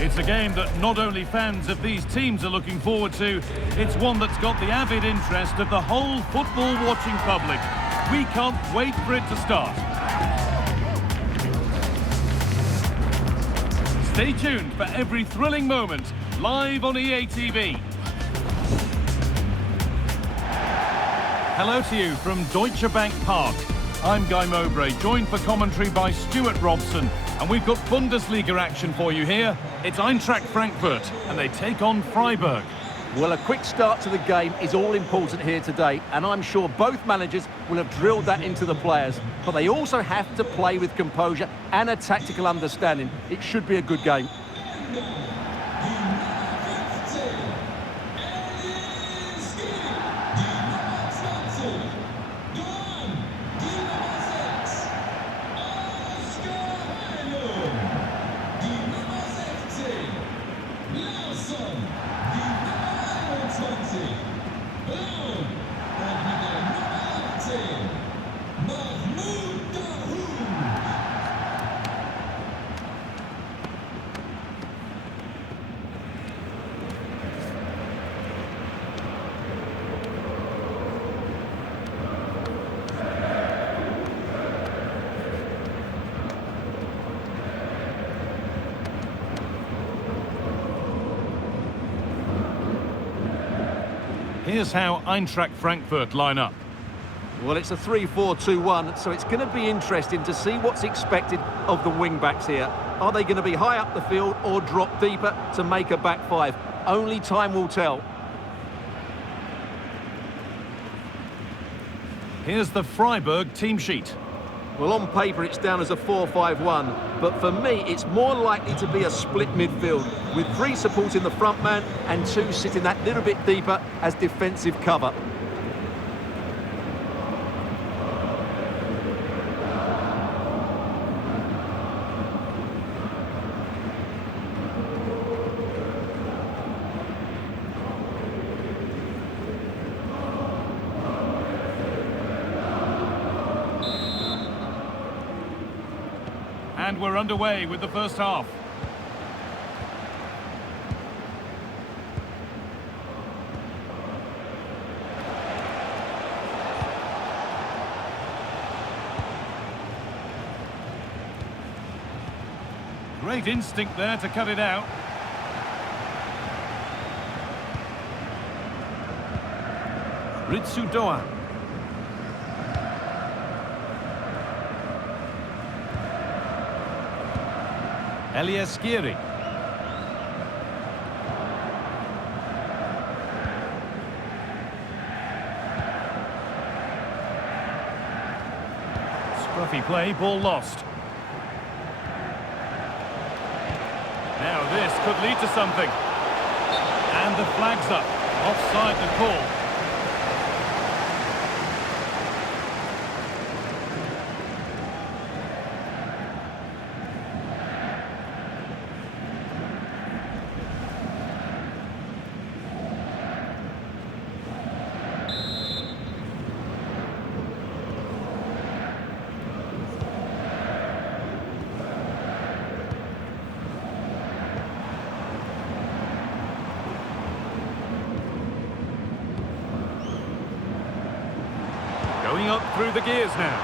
It's a game that not only fans of these teams are looking forward to, it's one that's got the avid interest of the whole football-watching public. We can't wait for it to start. Stay tuned for every thrilling moment, live on EA TV. Hello to you from Deutsche Bank Park. I'm Guy Mowbray, joined for commentary by Stuart Robson. And we've got Bundesliga action for you here. It's Eintracht Frankfurt, and they take on Freiburg. Well, a quick start to the game is all important here today, and I'm sure both managers will have drilled that into the players. But they also have to play with composure and a tactical understanding. It should be a good game. Here's how Eintracht Frankfurt line up. Well, it's a 3-4-2-1, so it's going to be interesting to see what's expected of the wing-backs here. Are they going to be high up the field or drop deeper to make a back five? Only time will tell. Here's the Freiburg team sheet. Well, on paper, it's down as a 4-5-1, but for me, it's more likely to be a split midfield, with 3 supporting the front man and 2 sitting that little bit deeper as defensive cover. And we're underway with the first half. Great instinct there to cut it out. Ritsudoa. Eliaskiri. Scruffy play, ball lost. Now this could lead to something. And the flag's up. Offside the call. Going up through the gears now.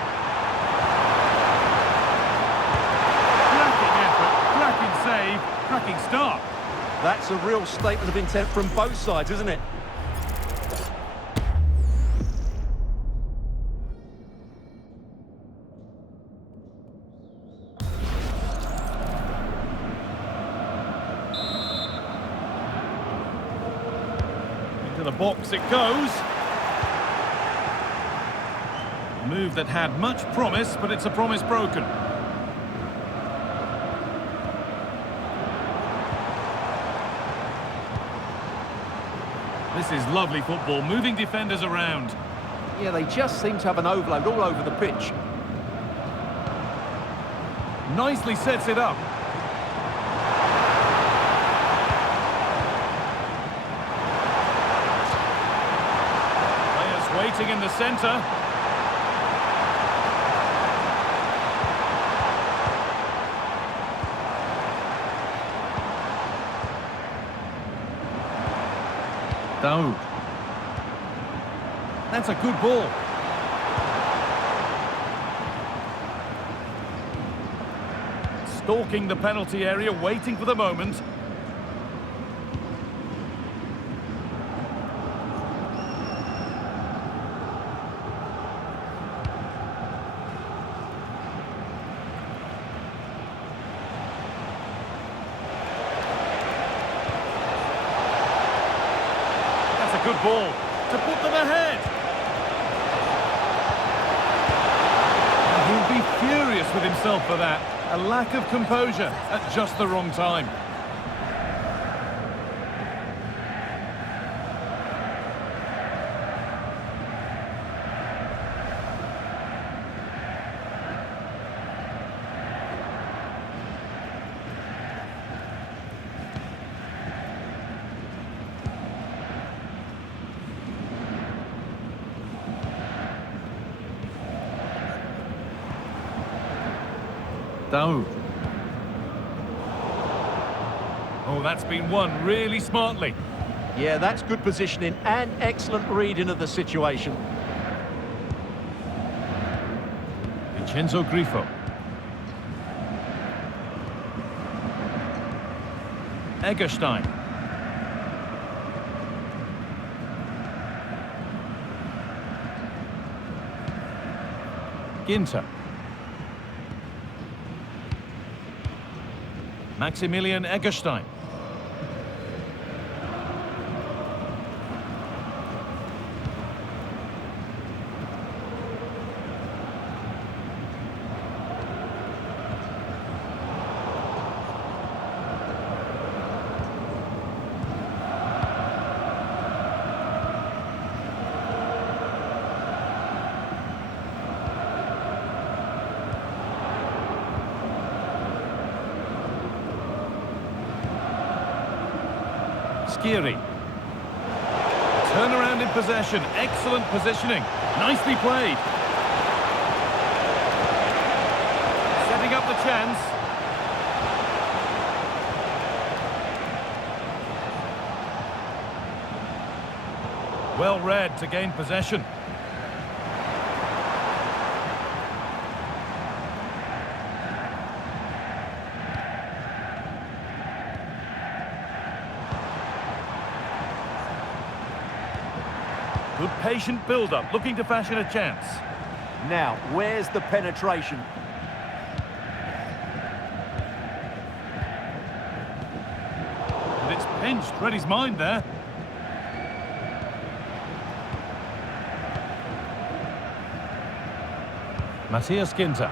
Cracking effort, cracking save, cracking start. That's a real statement of intent from both sides, isn't it? Into the box it goes. Move that had much promise, but it's a promise broken. This is lovely football, moving defenders around. Yeah, they just seem to have an overload all over the pitch. Nicely sets it up. Players waiting in the centre. Daoud. That's a good ball. Stalking the penalty area, waiting for the moment. That's a good ball to put them ahead. And he'll be furious with himself for that. A lack of composure at just the wrong time. Daoud. Oh, that's been won really smartly. Yeah, that's good positioning and excellent reading of the situation. Vincenzo Grifo. Eggestein. Ginter. Maximilian Eggestein. Skiri. Turnaround in possession. Excellent positioning. Nicely played. Setting up the chance. Well read to gain possession. Good patient build-up, looking to fashion a chance. Now, where's the penetration? And it's pinched, read his mind there. Matthias Ginter.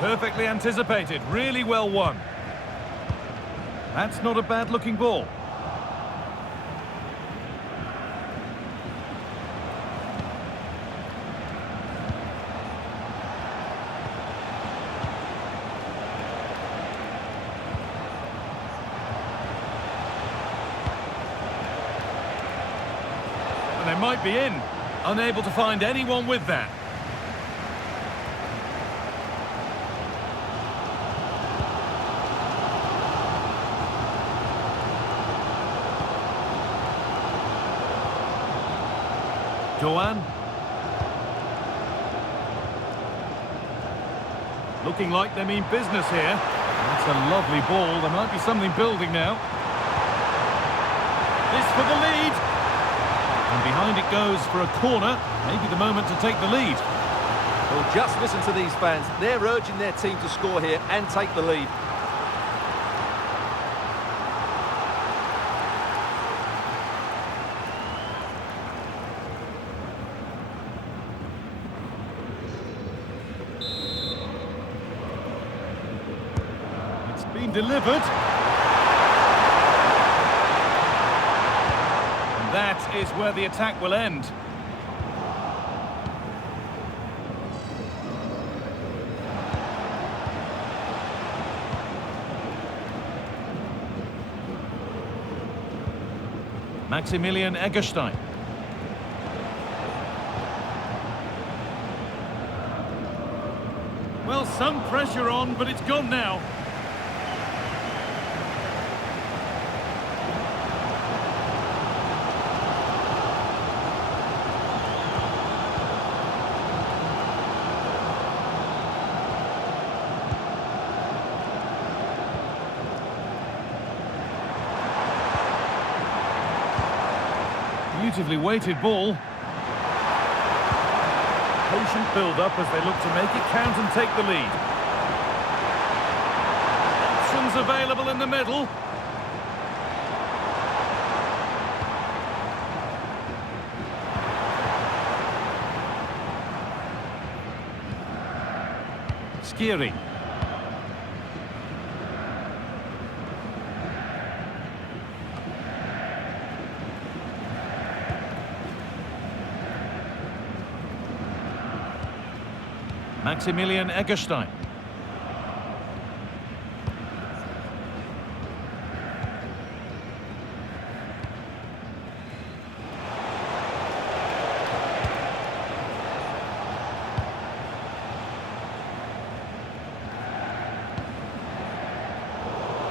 Perfectly anticipated, really well won. That's not a bad-looking ball. And they might be in. Unable to find anyone with that. Joan. Looking like they mean business here. That's a lovely ball. There might be something building now. This for the lead. And behind it goes for a corner. Maybe the moment to take the lead. Well, just listen to these fans. They're urging their team to score here and take the lead. Delivered. And that is where the attack will end. Maximilian Eggestein. Well, some pressure on, but it's gone now. Beautifully weighted ball. Patient build-up as they look to make it count and take the lead. Options available in the middle. Skiri. Maximilian Eggestein.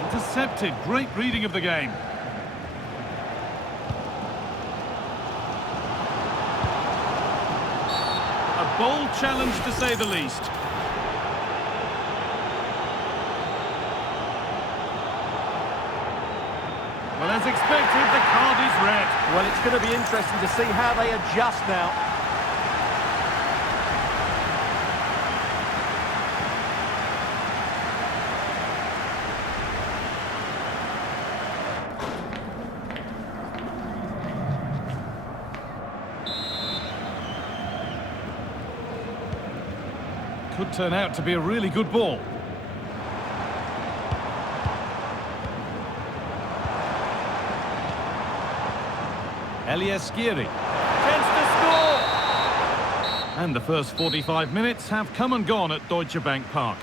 Intercepted. Great reading of the game. Bold challenge, to say the least. Well, as expected, the card is red. Well, it's going to be interesting to see how they adjust now. Could turn out to be a really good ball. Elias Skiri. Chance to score! And the first 45 minutes have come and gone at Deutsche Bank Park.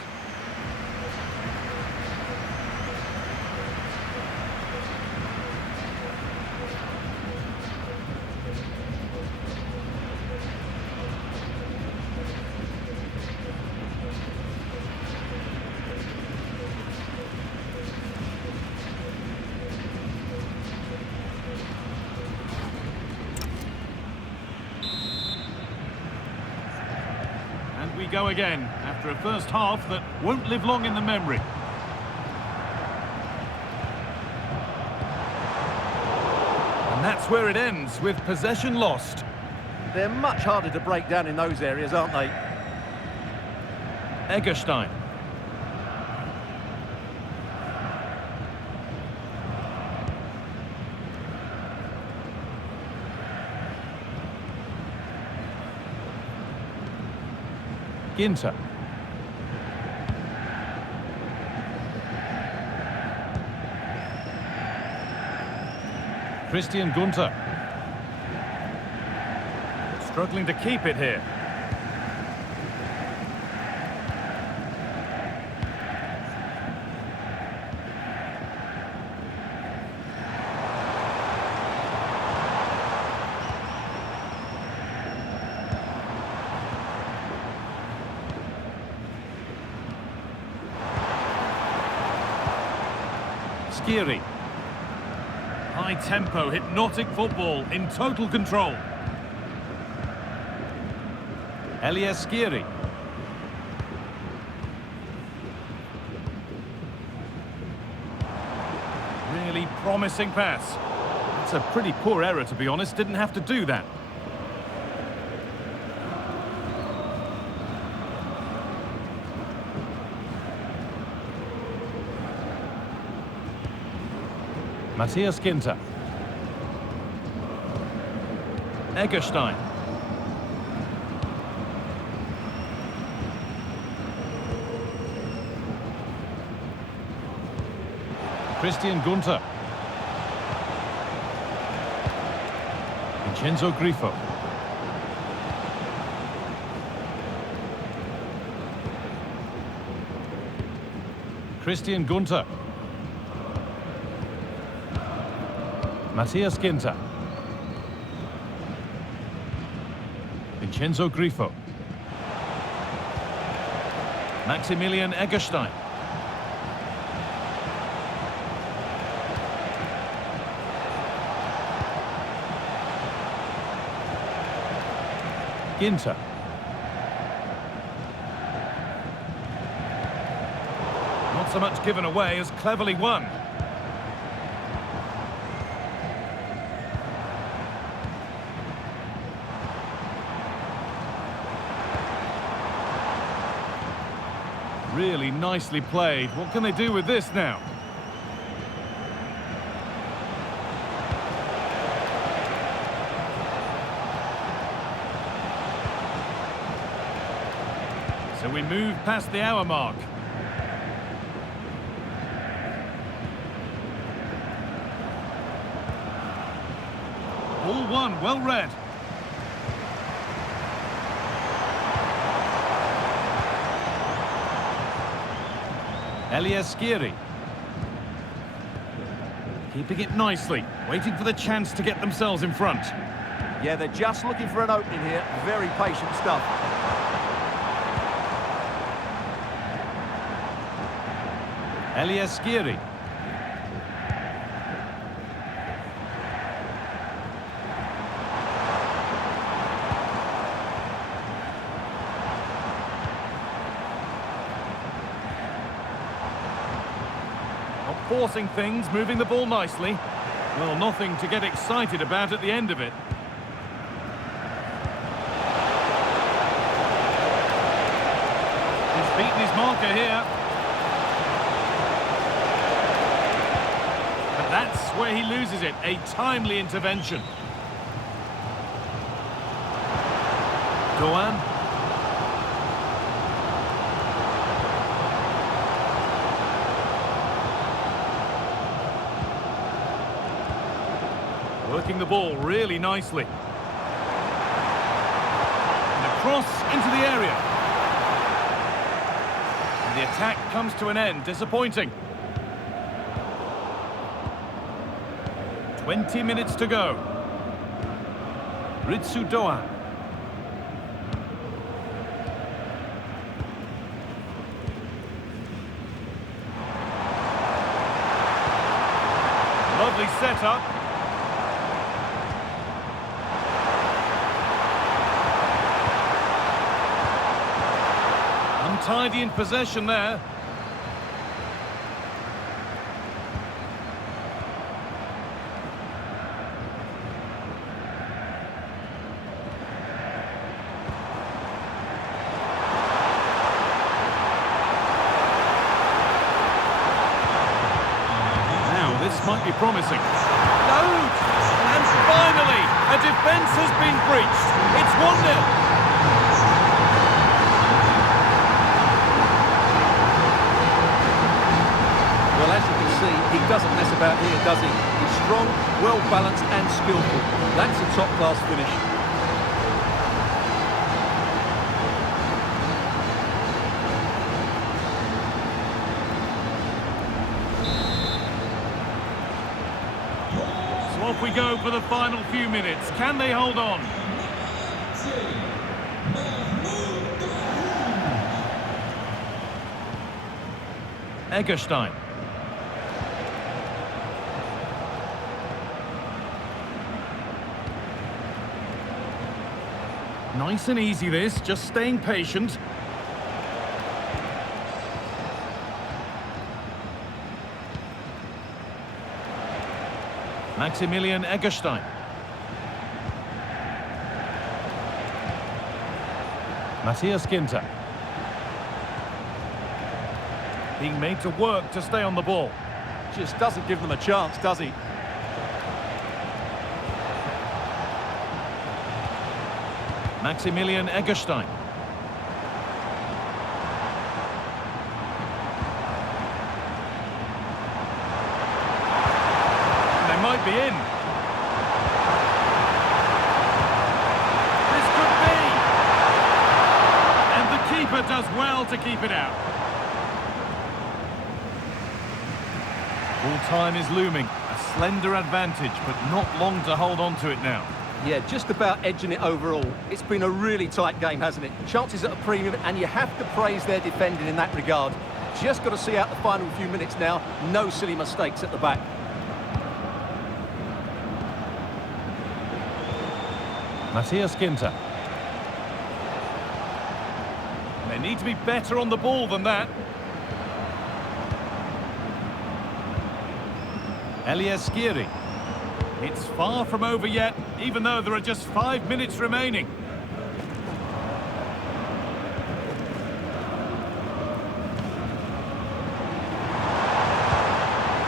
We go again after a first half that won't live long in the memory. And that's where it ends, with possession lost. They're much harder to break down in those areas, aren't they? Eggestein. Ginter. Christian Gunter. Struggling to keep it here. Skiri. High tempo, hypnotic football in total control. Elias Skiri. Really promising pass. It's a pretty poor error, to be honest. Didn't have to do that. Matthias Ginter. Eggestein. Christian Gunter. Vincenzo Grifo. Christian Gunter. Matthias Ginter. Vincenzo Grifo. Maximilian Eggestein. Ginter. Not so much given away as cleverly won. Really nicely played. What can they do with this now? So we move past the hour mark. Ball one, well read. Elias Skiri. Keeping it nicely, waiting for the chance to get themselves in front. Yeah, they're just looking for an opening here. Very patient stuff. Elias Skiri. Not forcing things, moving the ball nicely. Well, nothing to get excited about at the end of it. He's beaten his marker here. But that's where he loses it. A timely intervention. Doan. Working the ball really nicely. And a cross into the area. And the attack comes to an end. Disappointing. 20 minutes to go. Ritsu Doan. Lovely setup. Untidy in possession there. Might be promising. No! And finally, a defence has been breached. It's 1-0. Well, as you can see, he doesn't mess about here, does he? He's strong, well-balanced and skillful. That's a top-class finish. Off we go for the final few minutes. Can they hold on? Eggestein. Nice and easy this, just staying patient. Maximilian Eggestein. Matthias Ginter. Being made to work to stay on the ball. Just doesn't give them a chance, does he? Maximilian Eggestein. Might be in. This could be. And the keeper does well to keep it out. Full time is looming. A slender advantage, but not long to hold on to it now. Yeah, just about edging it overall. It's been a really tight game, hasn't it? Chances at a premium, and you have to praise their defending in that regard. Just got to see out the final few minutes now. No silly mistakes at the back. Matthias Ginter. They need to be better on the ball than that. Elias Skiri. It's far from over yet, even though there are just 5 minutes remaining.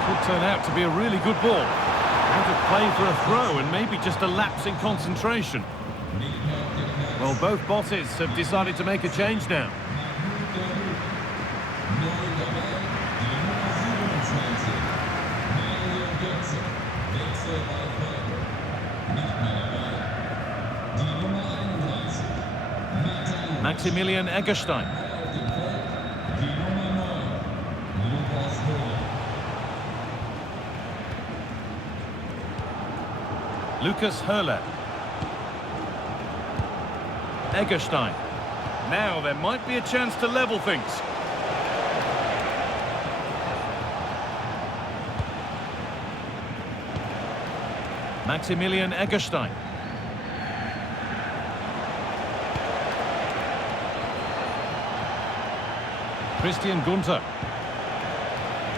Could turn out to be a really good ball. Out of play for a throw and maybe just a lapse in concentration. Well, both bosses have decided to make a change now. Maximilian Eggestein. Lucas Höhler. Eggestein. Now there might be a chance to level things. Maximilian Eggestein. Christian Gunter.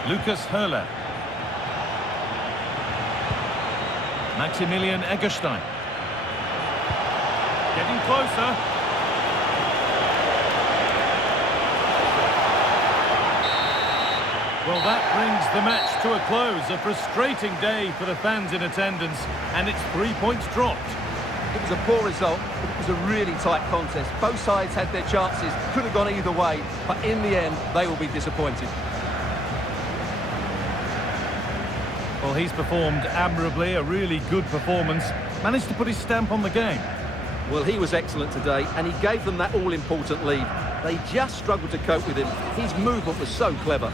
Lucas Höhler. Maximilian Eggestein. Getting closer. Well, that brings the match to a close. A frustrating day for the fans in attendance, and it's 3 points dropped. It was a poor result. It was a really tight contest. Both sides had their chances, could have gone either way, but in the end, they will be disappointed. Well, he's performed admirably, a really good performance. Managed to put his stamp on the game. Well, he was excellent today, and he gave them that all-important lead. They just struggled to cope with him. His movement was so clever.